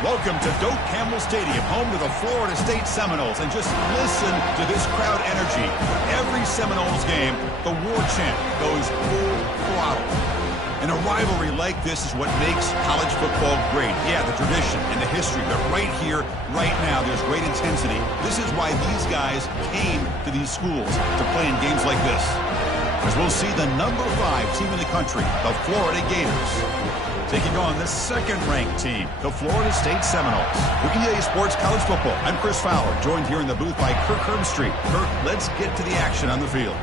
Welcome to Doak Campbell Stadium, home to the Florida State Seminoles. And just listen to this crowd energy. Every Seminoles game, the war chant goes full throttle. And a rivalry like this is what makes college football great. Yeah, the tradition and the history, but right here, right now, there's great intensity. This is why these guys came to these schools to play in games like this. As we'll see the number 5 team in the country, the Florida Gators, taking on the second-ranked team, the Florida State Seminoles. WK13 Sports College Football. I'm Chris Fowler, joined here in the booth by Kirk Herbstreit. Kirk, let's get to the action on the field.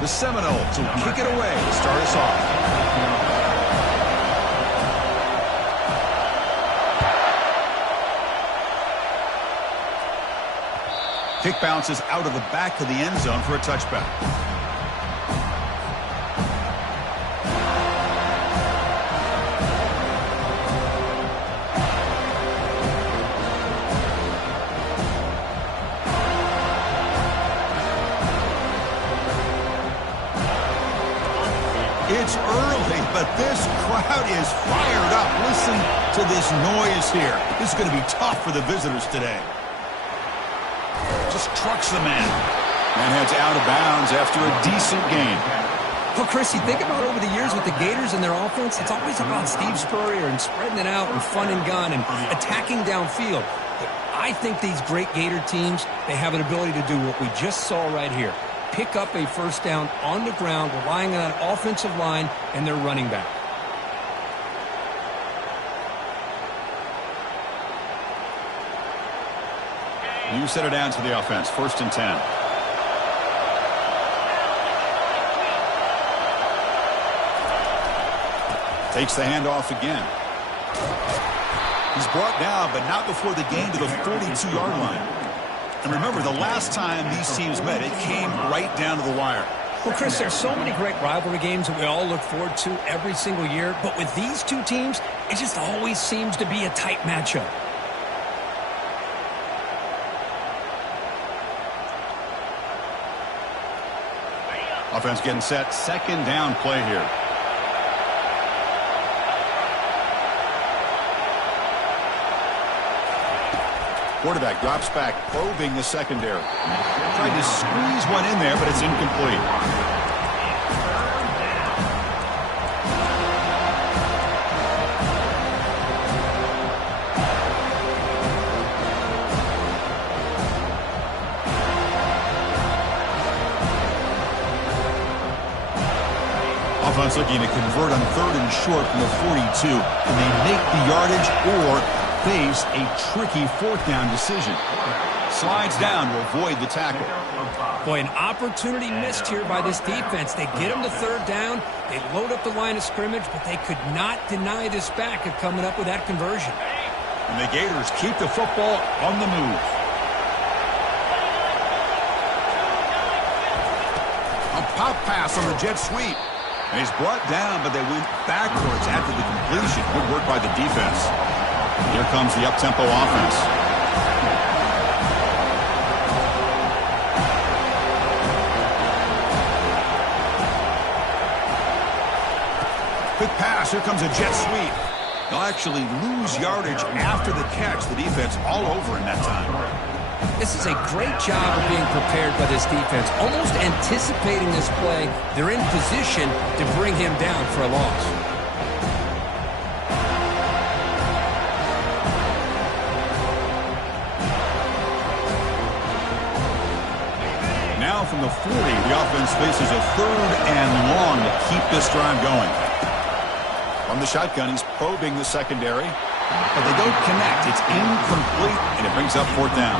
The Seminoles will kick it away to start us off. Kick bounces out of the back of the end zone for a touchback. It's early, but this crowd is fired up. Listen to this noise here. This is going to be tough for the visitors today. Just trucks the man. And heads out of bounds after a decent gain. Well, Chris, you think about over the years with the Gators and their offense, it's always about Steve Spurrier and spreading it out and fun and gun and attacking downfield. But I think these great Gator teams, they have an ability to do what we just saw right here. Pick up a first down on the ground, relying on an offensive line and their running back. You set it down to the offense. 1st and 10. Takes the handoff again. He's brought down, but not before the gain to the 42-yard line. And remember, the last time these teams met, it came right down to the wire. Well, Chris, there's so many great rivalry games that we all look forward to every single year. But with these two teams, it just always seems to be a tight matchup. Offense getting set. 2nd down play here. Quarterback drops back, probing the secondary. Tried to squeeze one in there, but it's incomplete. Offense looking to convert on 3rd and short from the 42. Can they make the yardage or face a tricky 4th down decision? Slides down to avoid the tackle. Boy, an opportunity missed here by this defense. They get them to 3rd down. They load up the line of scrimmage, but they could not deny this back of coming up with that conversion. And the Gators keep the football on the move. A pop pass on the jet sweep. And he's brought down, but they went backwards after the completion. Good work by the defense. Here comes the up-tempo offense. Quick pass. Here comes a jet sweep. They'll actually lose yardage after the catch. The defense all over in that time. This is a great job of being prepared by this defense. Almost anticipating this play, they're in position to bring him down for a loss. Now from the 40, the offense faces a 3rd and long to keep this drive going. From the shotgun, he's probing the secondary, but they don't connect. It's incomplete, and it brings up 4th down.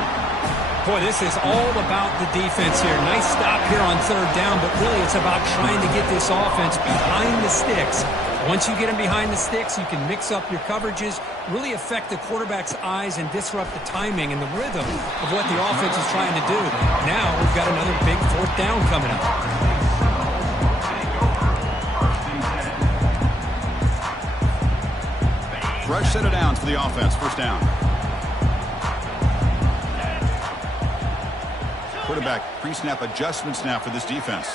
Boy, this is all about the defense here. Nice stop here on 3rd down, but really it's about trying to get this offense behind the sticks. Once you get them behind the sticks, you can mix up your coverages, really affect the quarterback's eyes and disrupt the timing and the rhythm of what the offense is trying to do. Now we've got another big 4th down coming up. Fresh set of downs for the offense. 1st down. Quarterback pre-snap adjustments now for this defense.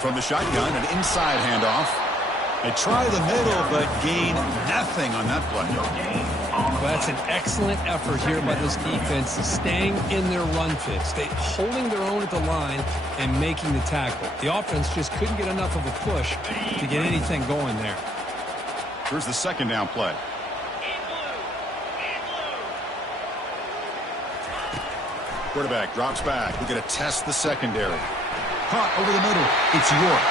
From the shotgun, an inside handoff. They try the middle, but gain nothing on that play. Well, that's an excellent effort here by this defense, staying in their run fix. They holding their own at the line and making the tackle. The offense just couldn't get enough of a push to get anything going there. Here's the second down play. Quarterback drops back. We're going to test the secondary. Caught over the middle. It's York.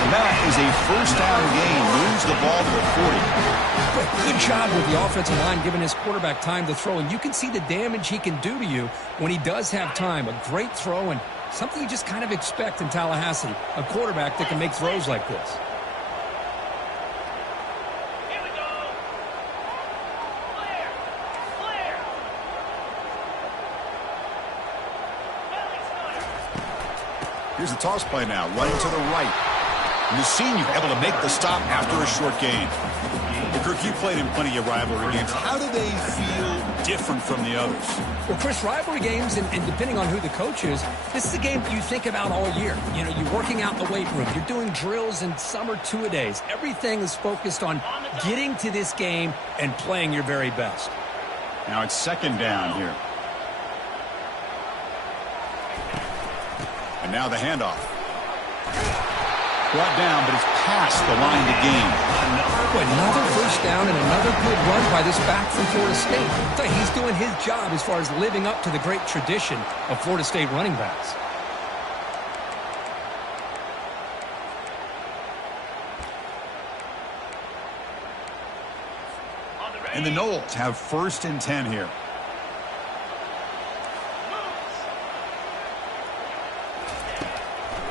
And that is a first down gain. Moves the ball to the 40. Good job with the offensive line giving his quarterback time to throw. And you can see the damage he can do to you when he does have time. A great throw and something you just kind of expect in Tallahassee. A quarterback that can make throws like this. Here's the toss play now, running to the right. And the senior able to make the stop after a short gain. Kirk, you played in plenty of rivalry games. How do they feel different from the others? Well, Chris, rivalry games, and depending on who the coach is, this is a game you think about all year. You know, you're working out in the weight room. You're doing drills and some are two-a-days. Everything is focused on getting to this game and playing your very best. Now it's second down here. And now the handoff. Brought down, but it's past the line to gain. Another first down and another good run by this back from Florida State. He's doing his job as far as living up to the great tradition of Florida State running backs. And the Noles have first and 10 here.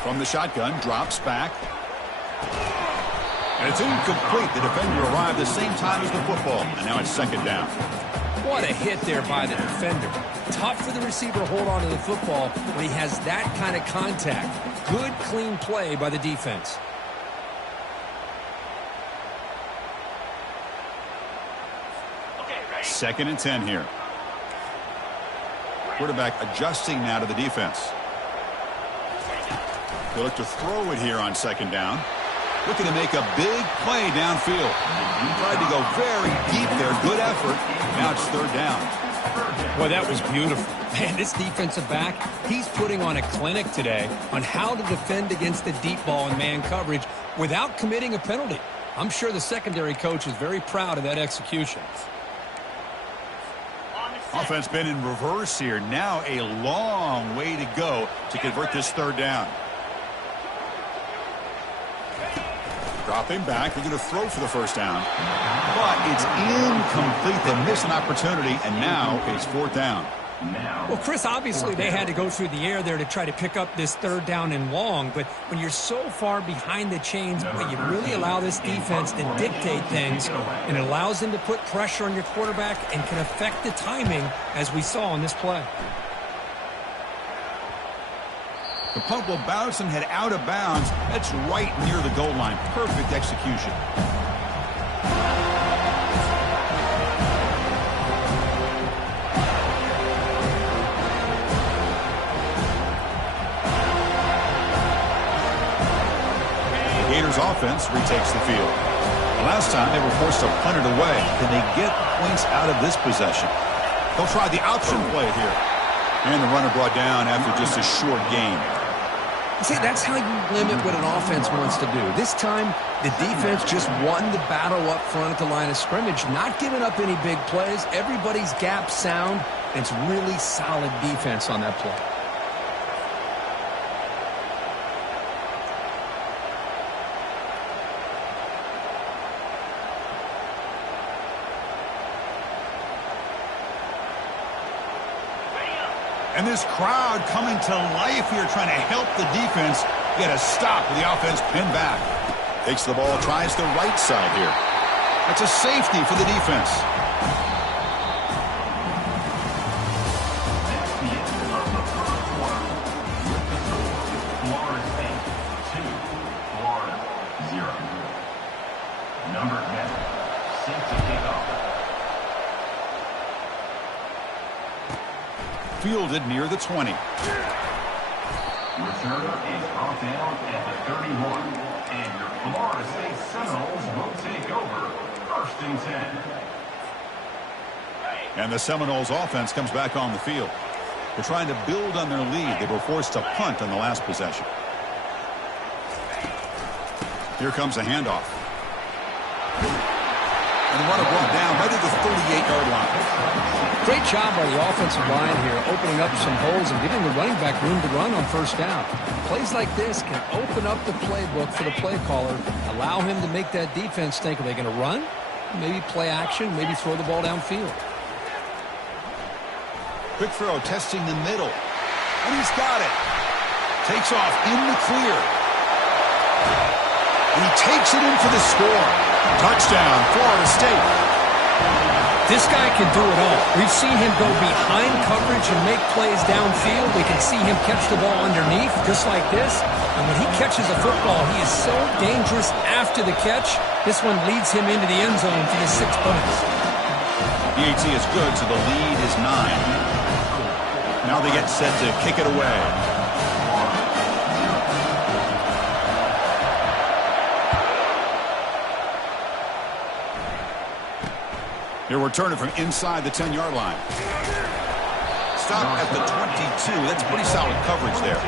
From the shotgun, drops back. And it's incomplete. The defender arrived the same time as the football. And now it's second down. What a hit there by the defender. Tough for the receiver to hold on to the football when he has that kind of contact. Good, clean play by the defense. Second and 10 here. Quarterback adjusting now to the defense. They'll look to throw it here on second down. Looking to make a big play downfield. Tried to go very deep there. Good effort. Now it's third down. Boy, that was beautiful. Man, this defensive back, he's putting on a clinic today on how to defend against the deep ball and man coverage without committing a penalty. I'm sure the secondary coach is very proud of that execution. Offense been in reverse here. Now a long way to go to convert this third down. Dropping back. They're going to throw for the first down. But it's incomplete. They miss an opportunity, and now it's fourth down. Well, Chris, obviously they had to go through the air there to try to pick up this third down and long. But when you're so far behind the chains, you really allow this defense to dictate things. And it allows them to put pressure on your quarterback and can affect the timing, as we saw in this play. The punt will bounce and head out of bounds. That's right near the goal line. Perfect execution. The Gators offense retakes the field. Last time they were forced to punt it away. Can they get points out of this possession? They'll try the option play here. And the runner brought down after just a short gain. See, that's how you limit what an offense wants to do. This time, the defense just won the battle up front at the line of scrimmage, not giving up any big plays. Everybody's gap sound. It's really solid defense on that play. And this crowd coming to life here, trying to help the defense get a stop with the offense pinned back. Takes the ball, tries the right side here. That's a safety for the defense. Number 10, safety kickoff. Fielded near the 20. Returner is brought down at the 31. And your Florida State Seminoles will take over 1st and 10. And the Seminoles offense comes back on the field. They're trying to build on their lead. They were forced to punt on the last possession. Here comes a handoff. And the runner brought down right at the 38-yard line. Great job by the offensive line here, opening up some holes and giving the running back room to run on 1st down. Plays like this can open up the playbook for the play caller, allow him to make that defense think, are they going to run? Maybe play action, maybe throw the ball downfield. Quick throw, testing the middle. And he's got it. Takes off in the clear. And he takes it in for the score. Touchdown, Florida State. This guy can do it all. We've seen him go behind coverage and make plays downfield. We can see him catch the ball underneath, just like this. And when he catches a football, he is so dangerous after the catch. This one leads him into the end zone for the 6 points. PAT is good, so the lead is 9. Now they get set to kick it away. He'll return it from inside the 10-yard line. Stop at the 22. That's pretty solid coverage there.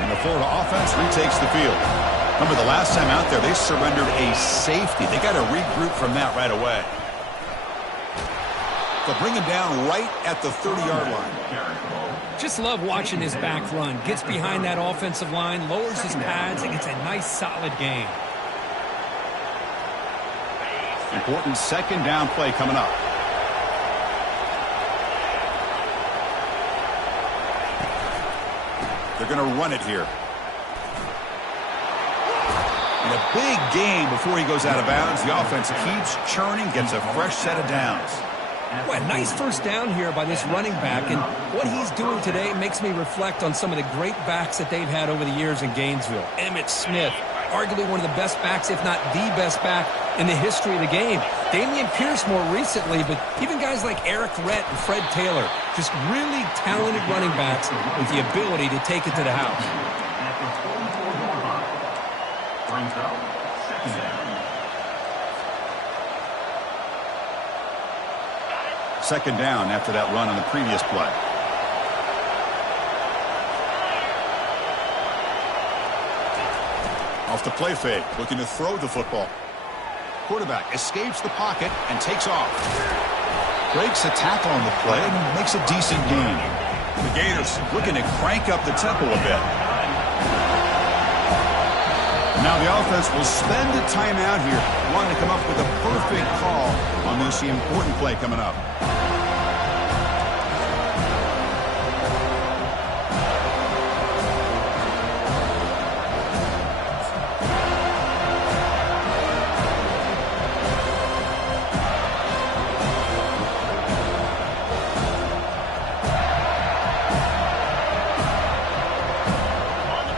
And the Florida offense retakes the field. Remember, the last time out there, they surrendered a safety. They got to regroup from that right away. They'll bring him down right at the 30-yard line. Just love watching his back run. Gets behind that offensive line, lowers his pads, and gets a nice, solid gain. Important 2nd down play coming up. They're going to run it here. And a big gain before he goes out of bounds. The offense keeps churning, gets a fresh set of downs. Well, nice 1st down here by this running back, and what he's doing today makes me reflect on some of the great backs that they've had over the years in Gainesville. Emmitt Smith, arguably one of the best backs, if not the best back in the history of the game. Dameon Pierce more recently, but even guys like Eric Rhett and Fred Taylor, just really talented running backs with the ability to take it to the house. Brings up 2nd down. 2nd down after that run on the previous play. Off the play fake, looking to throw the football. Quarterback escapes the pocket and takes off. Breaks a tackle on the play and makes a decent gain. The Gators looking to crank up the tempo a bit. Now the offense will spend a timeout here, wanting to come up with a perfect call on this important play coming up.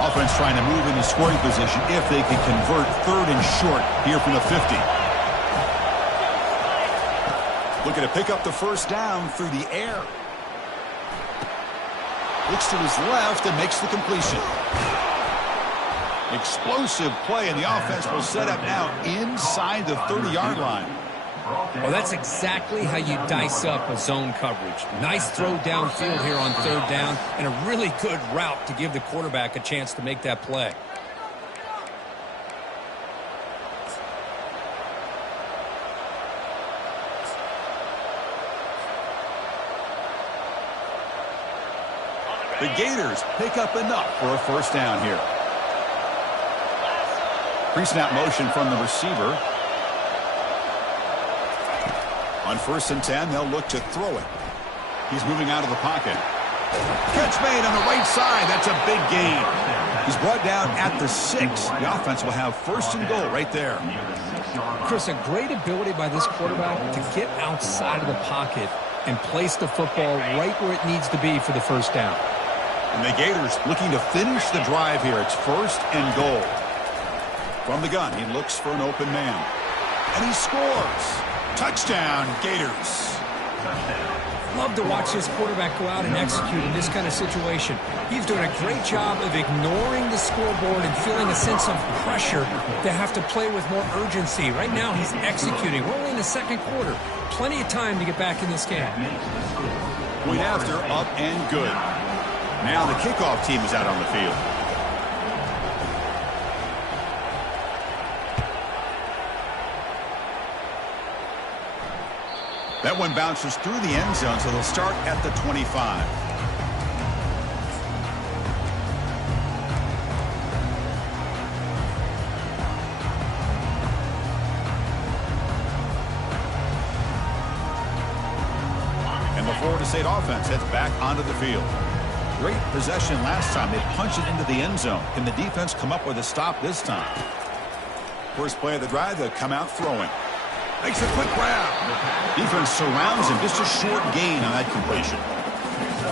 Offense trying to move into scoring position if they can convert 3rd and short here from the 50. Looking to pick up the 1st down through the air. Looks to his left and makes the completion. Explosive play, and the offense will set up now inside the 30-yard line. Well, that's exactly how you dice up a zone coverage. Nice throw downfield here on 3rd down, and a really good route to give the quarterback a chance to make that play. The Gators pick up enough for a 1st down here. Pre-snap motion from the receiver. On 1st and 10, they'll look to throw it. He's moving out of the pocket. Catch made on the right side. That's a big gain. He's brought down at the 6. The offense will have 1st and goal right there. Chris, a great ability by this quarterback to get outside of the pocket and place the football right where it needs to be for the 1st down. And the Gators looking to finish the drive here. It's 1st and goal. From the gun, he looks for an open man. And he scores. Touchdown, Gators. Love to watch this quarterback go out and execute in this kind of situation. He's doing a great job of ignoring the scoreboard and feeling a sense of pressure to have to play with more urgency. Right now, he's executing. We're only in the second quarter. Plenty of time to get back in this game. Point after, up and good. Now the kickoff team is out on the field. That one bounces through the end zone, so they'll start at the 25. And the Florida State offense heads back onto the field. Great possession last time. They punched it into the end zone. Can the defense come up with a stop this time? First play of the drive, they'll come out throwing. Makes a quick grab. Defense surrounds him. Just a short gain on that completion.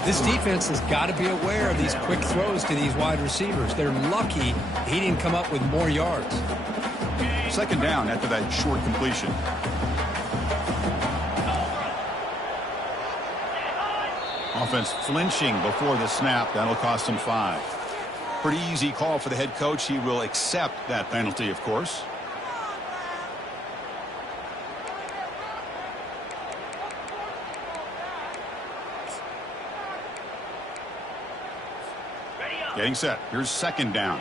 This defense has got to be aware of these quick throws to these wide receivers. They're lucky he didn't come up with more yards. Second down after that short completion. Offense flinching before the snap. That'll cost him 5. Pretty easy call for the head coach. He will accept that penalty, of course. Getting set. Here's second down.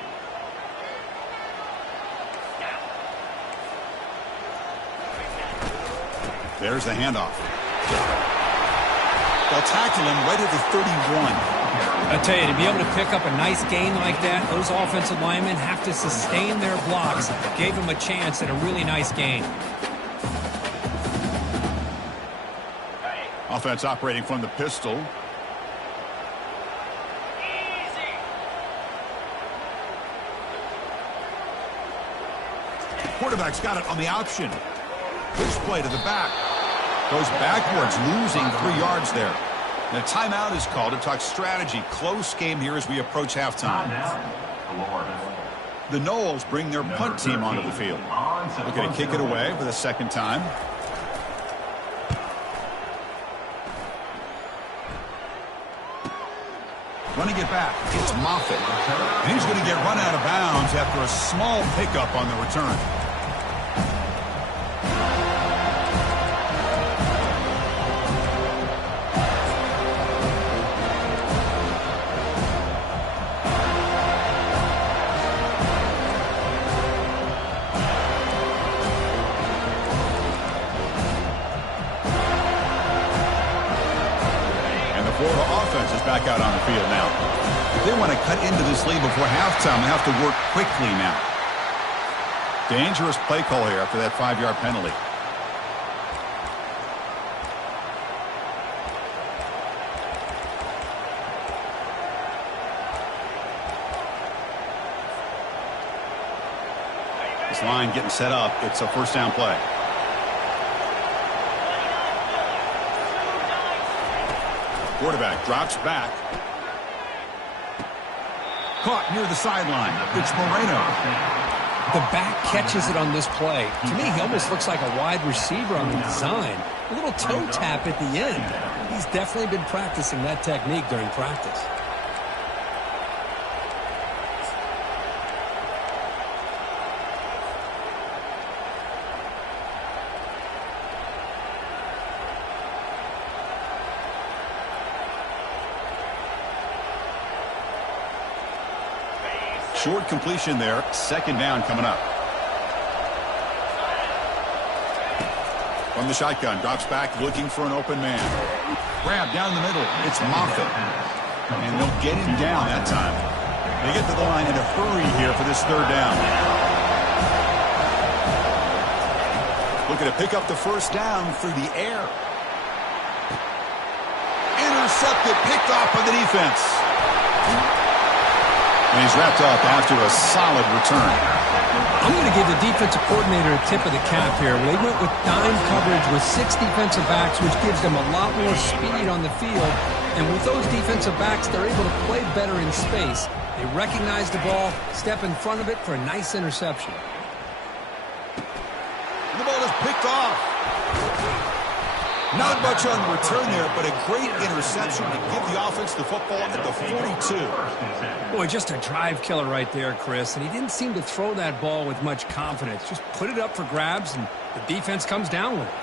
There's the handoff. They'll tackle him right at the 31. I tell you, to be able to pick up a nice gain like that, those offensive linemen have to sustain their blocks. Gave him a chance at a really nice gain. Offense operating from the pistol. Quarterback's got it on the option. Pitch play to the back. Goes backwards, losing 3 yards there. And a timeout is called to talk strategy. Close game here as we approach halftime. The Noles bring their punt team onto the field. Looking to kick it away for the second time. Running it back, it's Moffitt. And he's going to get run out of bounds after a small pickup on the return. Back out on the field now. If they want to cut into this lead before halftime, they have to work quickly now. Dangerous play call here after that 5-yard penalty. This line getting set up. It's a first down play. Quarterback drops back. Caught near the sideline. It's Moreno. The back catches it on this play. To me, he almost looks like a wide receiver on the design. A little toe tap at the end. He's definitely been practicing that technique during practice. Short completion there. Second down coming up. From the shotgun, drops back looking for an open man. Grab down the middle. It's Moffitt. And they'll get him down that time. They get to the line in a hurry here for this third down. Looking to pick up the first down through the air. Intercepted, picked off by the defense. And he's wrapped up after a solid return. I'm going to give the defensive coordinator a tip of the cap here. They went with dime coverage with 6 defensive backs, which gives them a lot more speed on the field. And with those defensive backs, they're able to play better in space. They recognize the ball, step in front of it for a nice interception. picked off. Not much on the return there, but a great interception to give the offense the football at the 42. Boy, just a drive killer right there, Chris. And he didn't seem to throw that ball with much confidence. Just put it up for grabs, and the defense comes down with it.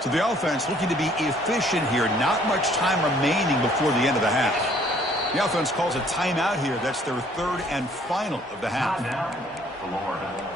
So the offense looking to be efficient here. Not much time remaining before the end of the half. The offense calls a timeout here. That's their third and final of the half. Florida.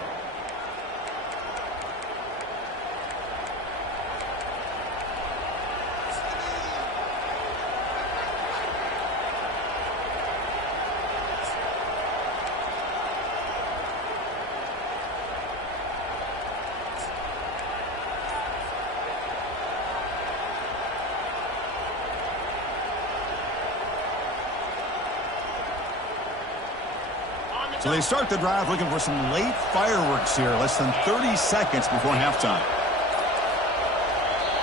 So they start the drive looking for some late fireworks here, less than 30 seconds before halftime.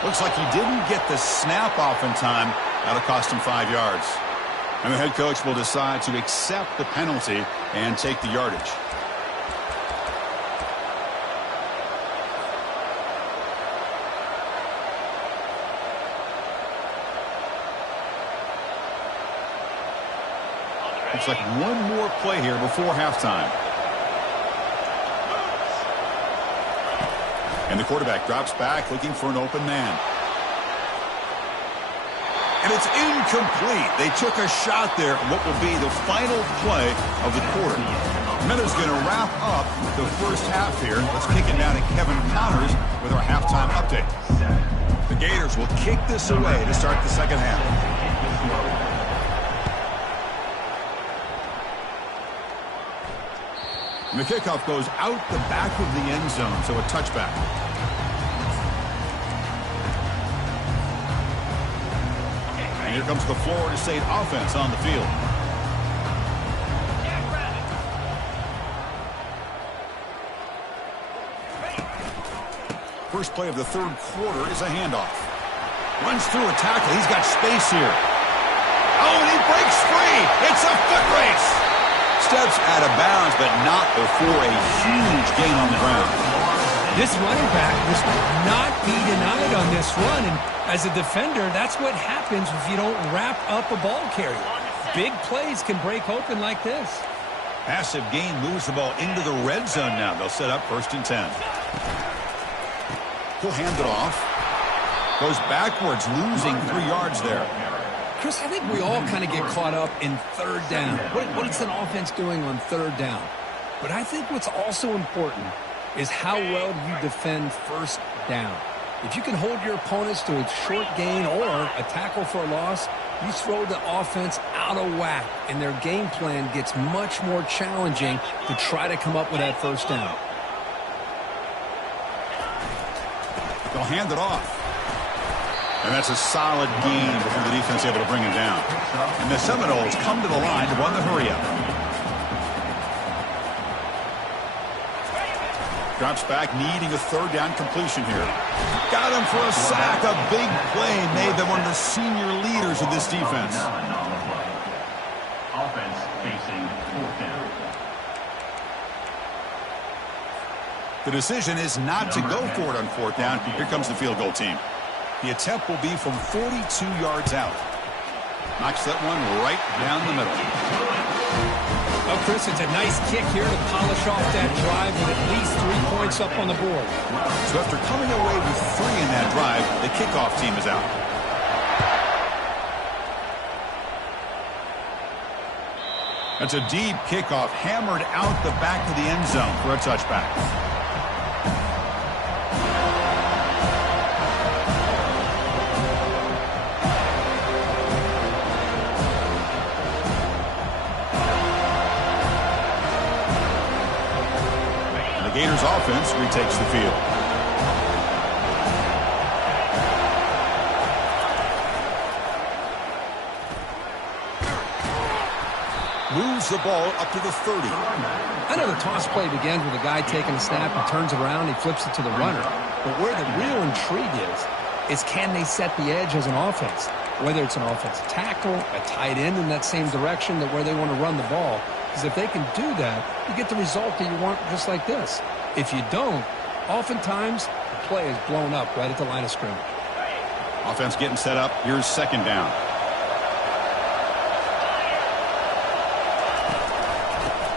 Looks like he didn't get the snap off in time. That'll cost him 5 yards. And the head coach will decide to accept the penalty and take the yardage. Looks like one more play here before halftime. And the quarterback drops back looking for an open man. And it's incomplete. They took a shot there on what will be the final play of the quarter. Miller's going to wrap up the first half here. Let's kick it down to Kevin Connors with our halftime update. The Gators will kick this away to start the second half. And the kickoff goes out the back of the end zone, so a touchback. And here comes the Florida State offense on the field. First play of the third quarter is a handoff. Runs through a tackle. He's got space here. Oh, and he breaks free. It's a foot race. Steps out of bounds, but not before a huge gain on the ground. This running back will not be denied on this run. And as a defender, that's what happens if you don't wrap up a ball carrier. Big plays can break open like this. Massive gain moves the ball into the red zone now. They'll set up 1st and 10. He'll hand it off. Goes backwards, losing 3 yards there. Chris, I think we all kind of get caught up in third down. What is an offense doing on third down? But I think what's also important is how well you defend first down. If you can hold your opponents to a short gain or a tackle for a loss, you throw the offense out of whack, and their game plan gets much more challenging to try to come up with that first down. They'll hand it off. And that's a solid gain before the defense able to bring him down. And the Seminoles come to the line to run the hurry-up. Drops back, needing a third down completion here. Got him for a sack. A big play. Made them one of the senior leaders of this defense. Offense facing 4th down. The decision is not to go for it on 4th down. Here comes the field goal team. The attempt will be from 42 yards out. Knocks that one right down the middle. Well, Chris, it's a nice kick here to polish off that drive with at least 3 points up on the board. So after coming away with 3 in that drive, the kickoff team is out. That's a deep kickoff, hammered out the back of the end zone for a touchback. Gators offense retakes the field. moves the ball up to the 30. I know the toss play begins with a guy taking a snap and turns around and flips it to the runner. But where the real intrigue is can they set the edge as an offense? Whether it's an offensive tackle, a tight end in that same direction that where they want to run the ball. Because if they can do that, you get the result that you want just like this. If you don't, oftentimes the play is blown up right at the line of scrimmage. Offense getting set up. Here's second down.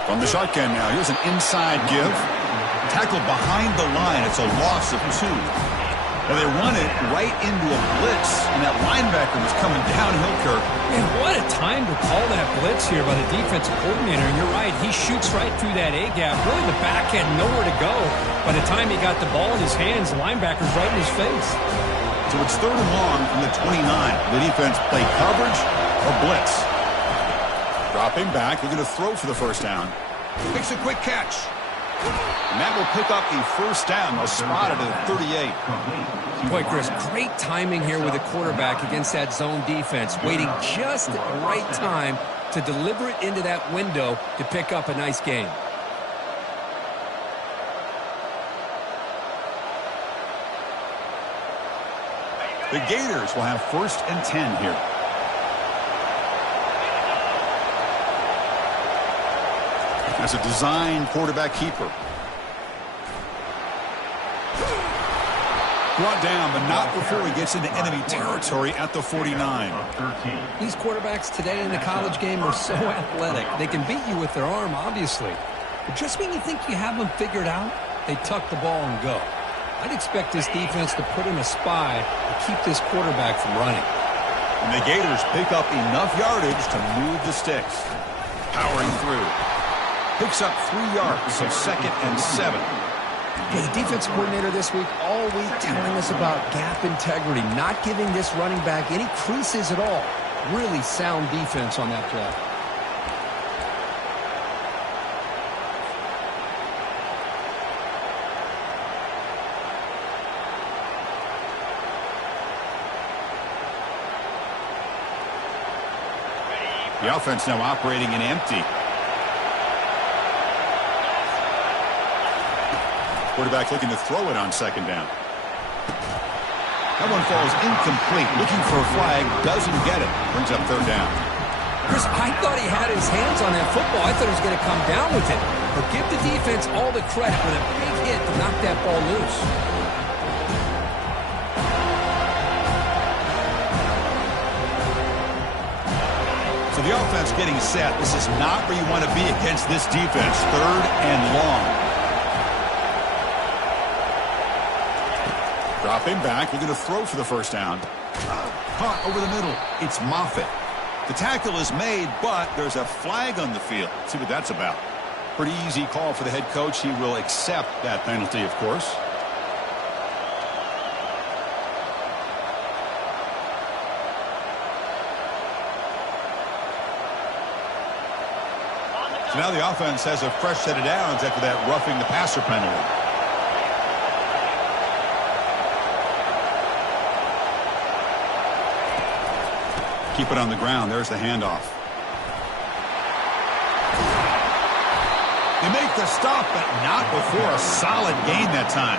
From the shotgun now, here's an inside give. Tackled behind the line. It's a loss of 2. Well, they run it right into a blitz, and that linebacker was coming downhill, Kirk. Man, what a time to call that blitz here by the defensive coordinator. And you're right, he shoots right through that A-gap. Really, the back had nowhere to go. By the time he got the ball in his hands, the linebacker's right in his face. So it's 3rd and long from the 29. The defense play coverage or blitz. Dropping back, they're going to throw for the first down. Makes a quick catch. And that will pick up the first down. They'll spot it at 38. Boy, Chris, great timing here with the quarterback against that zone defense, waiting just at the right time to deliver it into that window to pick up a nice gain. The Gators will have 1st and 10 here. That's a design quarterback keeper. Brought down, but not before he gets into enemy territory at the 49. These quarterbacks today in the college game are so athletic. They can beat you with their arm, obviously. But just when you think you have them figured out, they tuck the ball and go. I'd expect this defense to put in a spy to keep this quarterback from running. And the Gators pick up enough yardage to move the sticks. Powering through. Picks up 3 yards, so 2nd and 7. Yeah, the defensive coordinator this week all week telling us about gap integrity, not giving this running back any creases at all. Really sound defense on that play. The offense now operating in empty. Quarterback looking to throw it on 2nd down. That one falls incomplete. Looking for a flag. Doesn't get it. Brings up 3rd down. Chris, I thought he had his hands on that football. I thought he was going to come down with it. But give the defense all the credit with a big hit to knock that ball loose. So the offense getting set. This is not where you want to be against this defense. 3rd and long. Dropping back, looking to throw for the first down. Caught over the middle. It's Moffitt. The tackle is made, but there's a flag on the field. Let's see what that's about. Pretty easy call for the head coach. He will accept that penalty, of course. So now the offense has a fresh set of downs after that roughing the passer penalty. Keep it on the ground. There's the handoff. They make the stop, but not before a solid gain that time.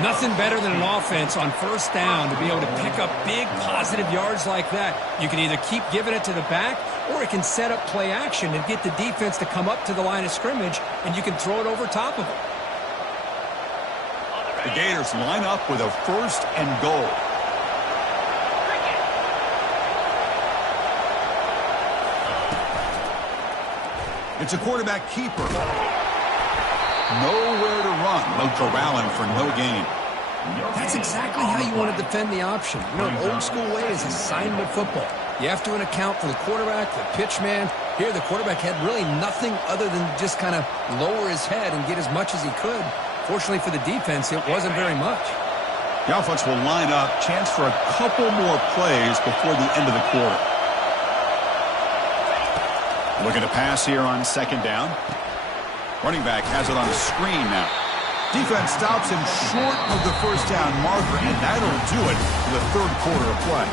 Nothing better than an offense on 1st down to be able to pick up big positive yards like that. You can either keep giving it to the back, or it can set up play action and get the defense to come up to the line of scrimmage, and you can throw it over top of it. The Gators line up with a 1st and goal. It's a quarterback keeper. Nowhere to run. No corralling for no gain. That's exactly how you want to defend the option. You know, an old school way is assignment football. You have to account for the quarterback, the pitch man. Here, the quarterback had really nothing other than just kind of lower his head and get as much as he could. Fortunately for the defense, it wasn't very much. The offense will line up. Chance for a couple more plays before the end of the quarter. Looking to pass here on 2nd down. Running back has it on the screen now. Defense stops him short of the 1st down marker, and that'll do it for the 3rd quarter of play.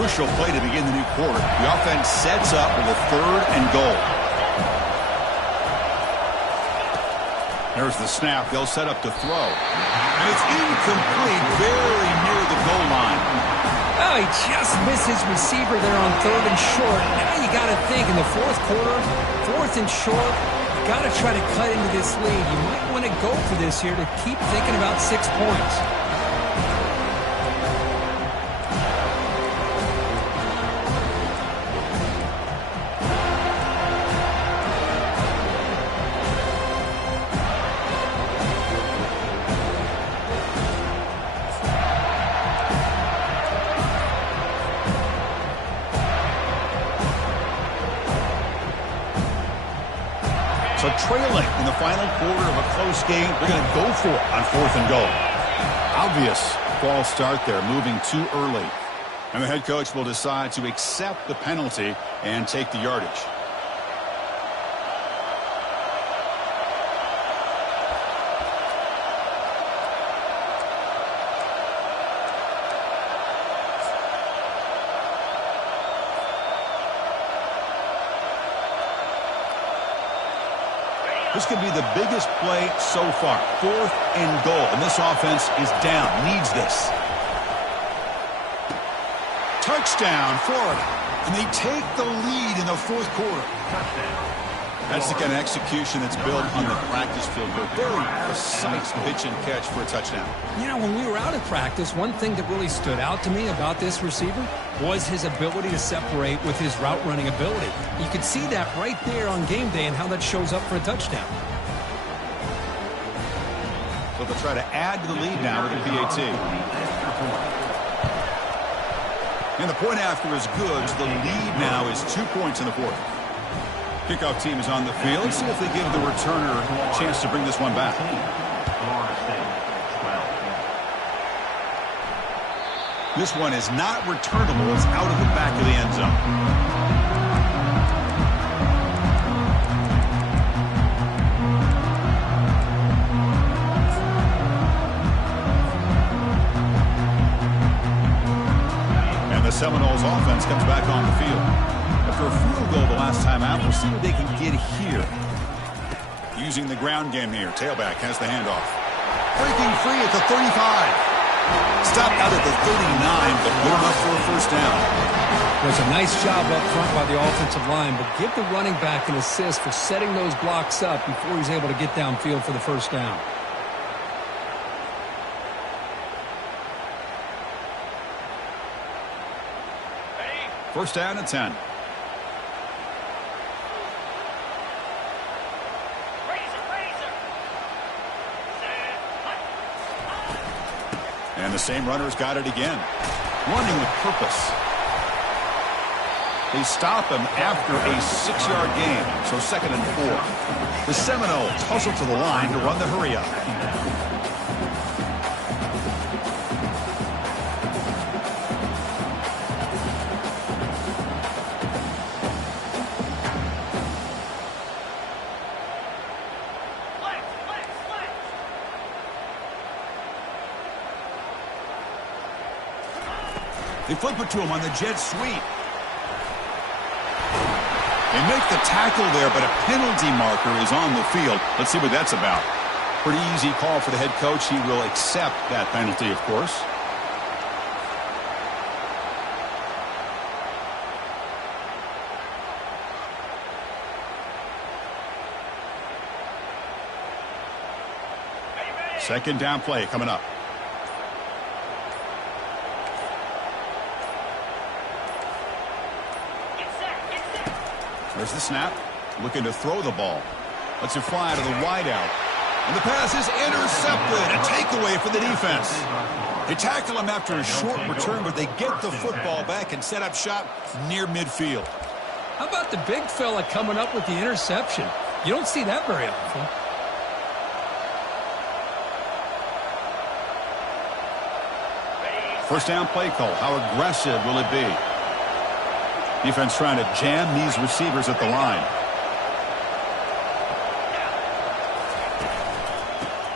crucial play to begin the new quarter. The offense sets up with a 3rd and goal. There's the snap. They'll set up to throw. And it's incomplete, very near the goal line. Oh, he just missed his receiver there on 3rd and short. Now you got to think in the 4th quarter, 4th and short, you got to try to cut into this lead. You might want to go for this here to keep thinking about 6 points. So trailing in the final quarter of a close game, they're going to go for it on 4th and goal. Obvious false start there, moving too early. And the head coach will decide to accept the penalty and take the yardage. This could be the biggest play so far. 4th and goal. And this offense is down. Needs this. Touchdown, Florida. And they take the lead in the 4th quarter. That's the kind of execution that's built on the practice field. A very precise pitch and catch for a touchdown. You know, when we were out of practice, one thing that really stood out to me about this receiver was his ability to separate with his route running ability. You could see that right there on game day and how that shows up for a touchdown. So they'll try to add to the lead now with the PAT. And the point after is good. So the lead now is 2 points in the 4th. Kickoff team is on the field. Let's see if they give the returner a chance to bring this one back. This one is not returnable. It's out of the back of the end zone. And the Seminoles offense comes back on the field. After a field goal the last time out, we'll see what they can get here. Using the ground game here. Tailback has the handoff. Breaking free at the 35. Stopped out at the 39, but good enough for a first down. There's a nice job up front by the offensive line, but give the running back an assist for setting those blocks up before he's able to get downfield for the first down. First down at 10. And the same runner's got it again. Running with purpose. They stop him after a 6-yard gain, so 2nd and 4. The Seminoles hustle to the line to run the hurry up. They flip it to him on the jet sweep. They make the tackle there, but a penalty marker is on the field. Let's see what that's about. Pretty easy call for the head coach. He will accept that penalty, of course. Second down play coming up. There's the snap. Looking to throw the ball. Lets it fly to the wideout. And the pass is intercepted. A takeaway for the defense. They tackle him after a short return, but they get the football back and set up shop near midfield. How about the big fella coming up with the interception? You don't see that very often. First down play call. How aggressive will it be? Defense trying to jam these receivers at the line.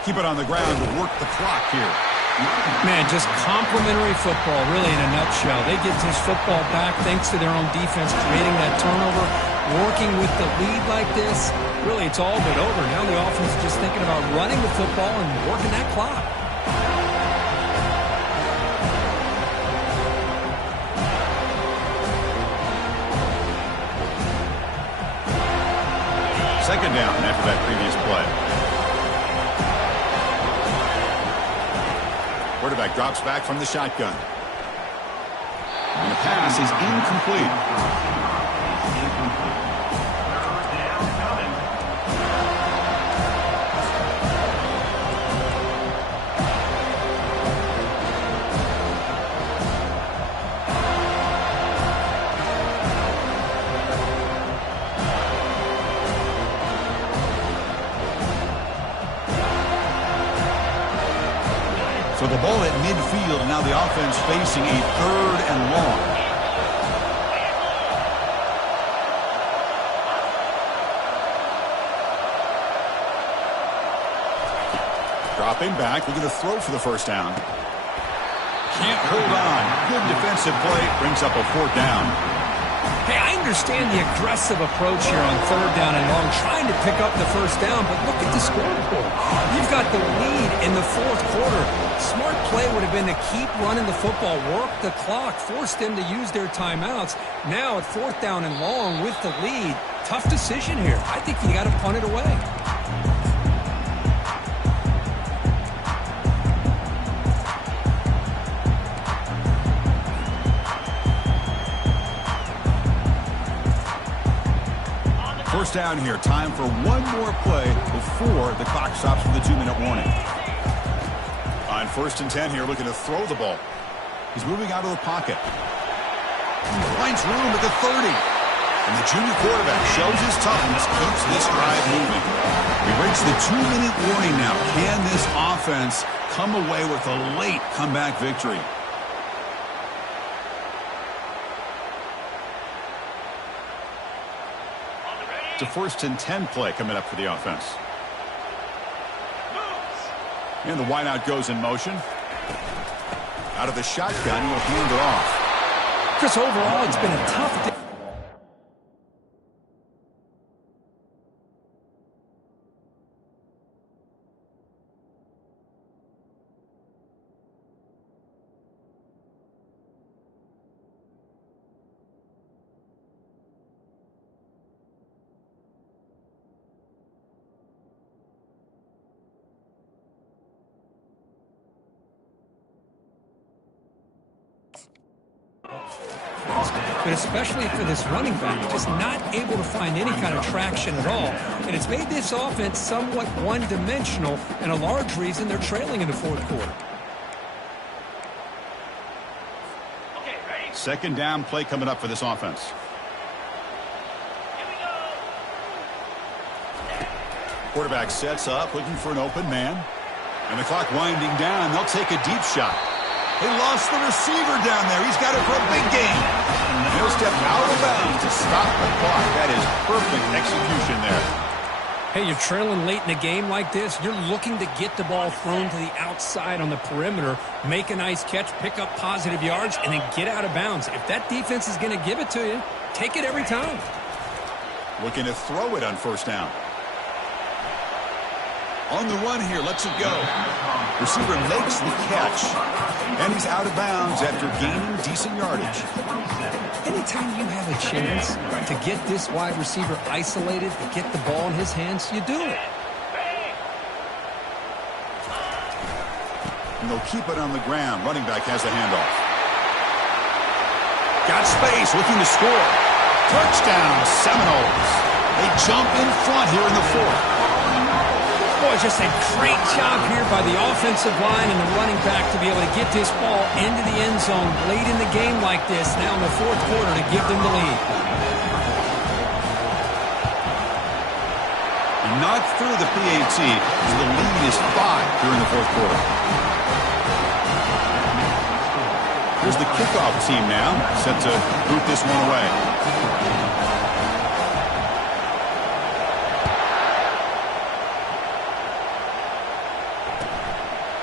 Keep it on the ground to work the clock here. Man, just complimentary football, really, in a nutshell. They get this football back thanks to their own defense, creating that turnover, working with the lead like this. Really, it's all but over. Now the offense is just thinking about running the football and working that clock. Second down after that previous play. Quarterback drops back from the shotgun. And the pass is incomplete. So the ball at midfield, now the offense facing a 3rd and long. Dropping back, looking to throw for the first down. Can't hold on. Good defensive play, brings up a 4th down. Hey, I understand the aggressive approach here on 3rd down and long, trying to pick up the first down, but look at the scoreboard. You've got the lead in the 4th quarter. Smart play would have been to keep running the football, work the clock, force them to use their timeouts. Now at 4th down and long with the lead, tough decision here. I think you got to punt it away. First down here. Time for one more play before the clock stops for the 2-minute warning. On 1st and 10 here, looking to throw the ball. He's moving out of the pocket. He finds room at the 30. And the junior quarterback shows his toughness, keeps this drive moving. We reach the 2-minute warning now. Can this offense come away with a late comeback victory? It's a 1st and 10 play coming up for the offense. And the wideout goes in motion. Out of the shotgun, he'll hand it off. Chris, overall, it's been a tough day. But especially for this running back, just not able to find any kind of traction at all. And it's made this offense somewhat one-dimensional, and a large reason they're trailing in the 4th quarter. Second down play coming up for this offense. Quarterback sets up, looking for an open man. And the clock winding down. They'll take a deep shot. They lost the receiver down there. He's got it for a big gain. And he'll step out of bounds to stop the clock. That is perfect execution there. Hey, you're trailing late in a game like this. You're looking to get the ball thrown to the outside on the perimeter, make a nice catch, pick up positive yards, and then get out of bounds. If that defense is going to give it to you, take it every time. Looking to throw it on 1st down. On the run here, lets it go. Receiver makes the catch, and he's out of bounds after gaining decent yardage. Anytime you have a chance to get this wide receiver isolated, to get the ball in his hands, you do it. And they'll keep it on the ground. Running back has the handoff. Got space, looking to score. Touchdown, Seminoles. They jump in front here in the 4th. Boy, just a great job here by the offensive line and the running back to be able to get this ball into the end zone late in the game like this, now in the 4th quarter, to give them the lead. Not through the PAT, as the lead is 5 here in the 4th quarter. Here's the kickoff team now, set to boot this one away.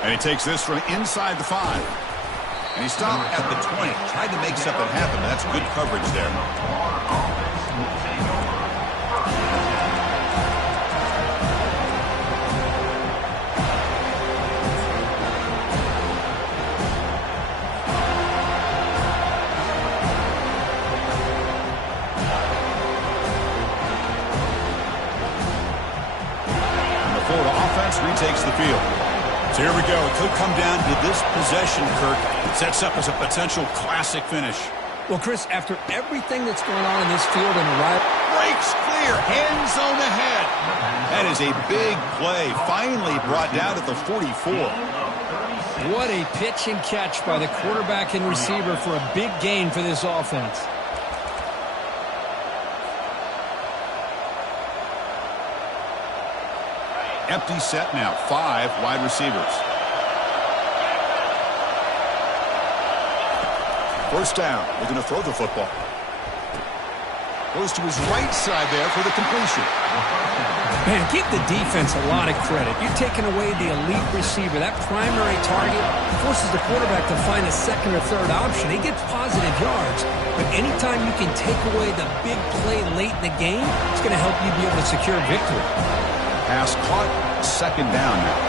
And he takes this from inside the 5. And he stopped at the 20. Tried to make something happen. That's good coverage there. And the Florida offense retakes the field. So here we go. It could come down to this possession, Kirk. Sets up as a potential classic finish. Well, Chris, after everything that's going on in this field and arrival, Breaks clear. End zone ahead. That is a big play. Finally brought down at the 44. what a pitch and catch by the quarterback and receiver for a big gain for this offense. Empty set now. 5 wide receivers. First down. We're going to throw the football. Goes to his right side there for the completion. Man, give the defense a lot of credit. You're taking away the elite receiver. That primary target forces the quarterback to find a second or third option. He gets positive yards, but anytime you can take away the big play late in the game, it's going to help you be able to secure victory. Pass caught. Second down now.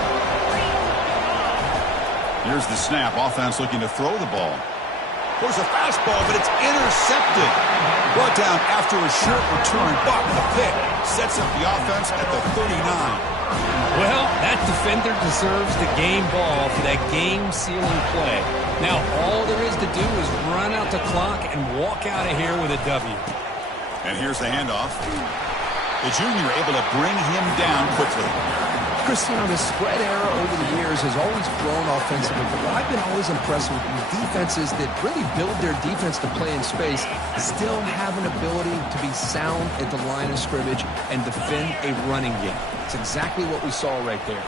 Here's the snap. Offense looking to throw the ball. There's a fastball, but it's intercepted. Brought down after a short return, but the pick sets up the offense at the 39. Well, that defender deserves the game ball for that game-sealing play. Now, all there is to do is run out the clock and walk out of here with a W. And here's the handoff. The junior able to bring him down quickly. Chris, you know, the spread era over the years has always grown offensively, but I've been always impressed with defenses that really build their defense to play in space, still have an ability to be sound at the line of scrimmage and defend a running game. It's exactly what we saw right there.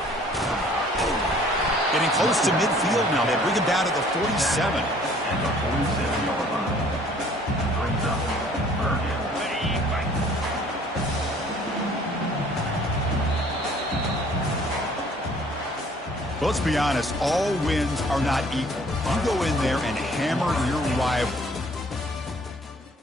Getting close to midfield now. They bring him down to the 47. And the 47-yard line. Brings up Bergen. Let's be honest, all wins are not equal. You go in there and hammer your rival.